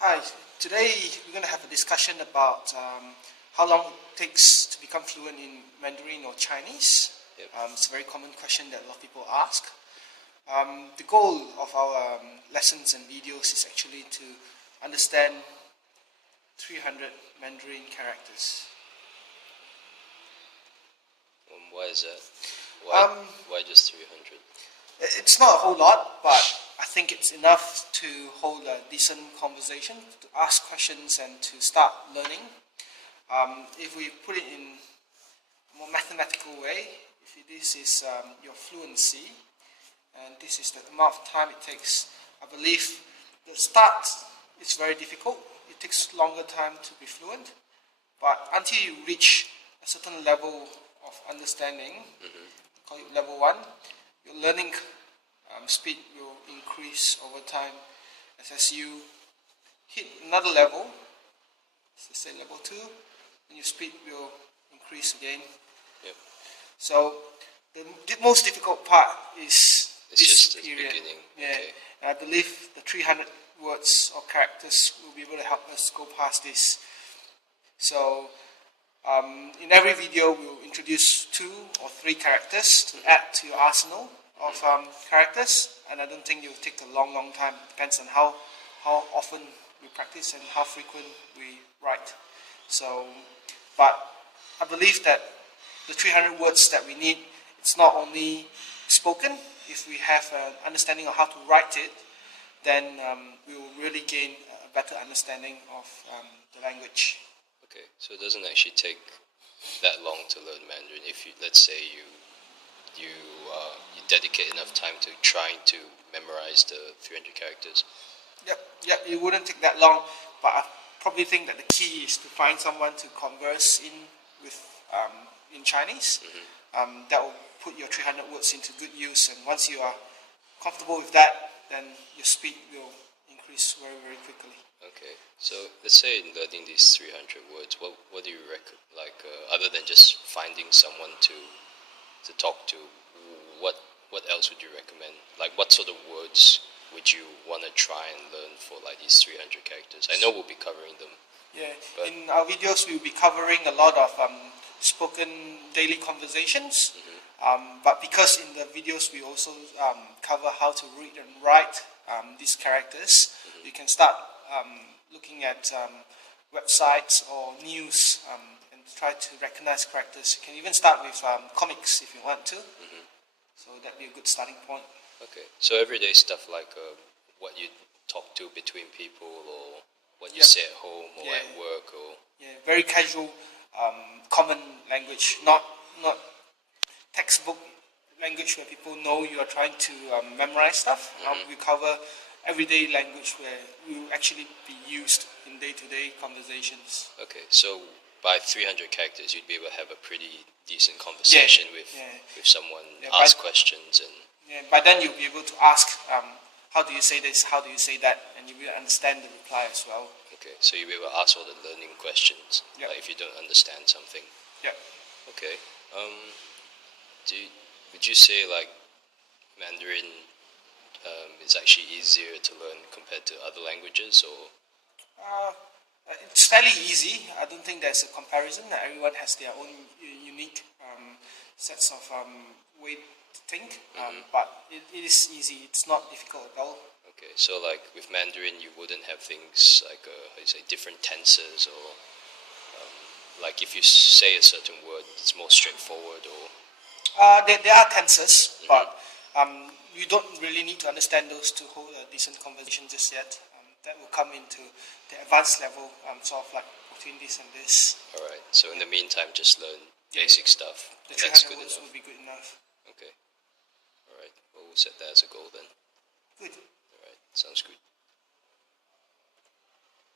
Hi, today we're going to have a discussion about how long it takes to become fluent in Mandarin or Chinese. Yep. It's a very common question that a lot of people ask. The goal of our lessons and videos is actually to understand 300 Mandarin characters. Why is that? Um, Why just 300? It's not a whole lot, but I think it's enough to hold a decent conversation, to ask questions and to start learning. If we put it in a more mathematical way, if this is your fluency, and this is the amount of time it takes, I believe the start is very difficult. It takes longer time to be fluent, but until you reach a certain level of understanding, call it level 1, your learning speed will increase over time as you hit another level, let's say level 2, and your speed will increase again. Yep. So the most difficult part is It's this just the period. beginning. Yeah, Okay. and I believe the 300 words or characters will be able to help us go past this. So in every video, we'll introduce 2 or 3 characters to add to your arsenal of characters, and I don't think it will take a long time. It depends on how often we practice and how frequent we write. So, but I believe that the 300 words that we need, it's not only spoken. If we have an understanding of how to write it, then we will really gain a better understanding of the language. Okay. So it doesn't actually take that long to learn Mandarin. If you, let's say you dedicate enough time to trying to memorize the 300 characters. Yep, it wouldn't take that long, but I probably think that the key is to find someone to converse with in Chinese. That will put your 300 words into good use, and once you are comfortable with that, then your speed will increase very, very quickly. Okay. So let's say in learning these 300 words, what do you reckon? Like other than just finding someone to talk to, what else would you recommend? Like what sort of words would you want to try and learn for like these 300 characters? I know we'll be covering them. Yeah, in our videos we'll be covering a lot of spoken daily conversations, but because in the videos we also cover how to read and write these characters, you can start looking at websites or news and try to recognize characters. You can even start with comics if you want to, so that'd be a good starting point. Okay. So everyday stuff like what you talk to between people, or what you Yep. say at home or Yeah. at work, or Yeah, very casual, common language, not textbook language where people know you are trying to memorize stuff. We cover everyday language where will actually be used in day-to-day conversations. okay. So by 300 characters, you'd be able to have a pretty decent conversation with someone, Yeah, ask questions, and Yeah, by then you'll be able to ask, how do you say this, how do you say that, and you will understand the reply as well. okay. So you'll be able to ask all the learning questions, Yep. like if you don't understand something. Yeah. Okay. Would you say like Mandarin is actually easier to learn compared to other languages, or It's fairly easy. I don't think there's a comparison. Everyone has their own unique sets of way to think, but it is easy. It's not difficult at all. okay? So like with Mandarin, you wouldn't have things like how you say different tenses, or like if you say a certain word, it's more straightforward, or There are tenses, but you don't really need to understand those to hold a decent conversation just yet. That will come into the advanced level, sort of like between this and this. all right. So in the meantime, just learn basic stuff. The And that's 300 good words enough. will be good enough. Okay. All right. Well, we'll set that as a goal then. Good. All right. Sounds good.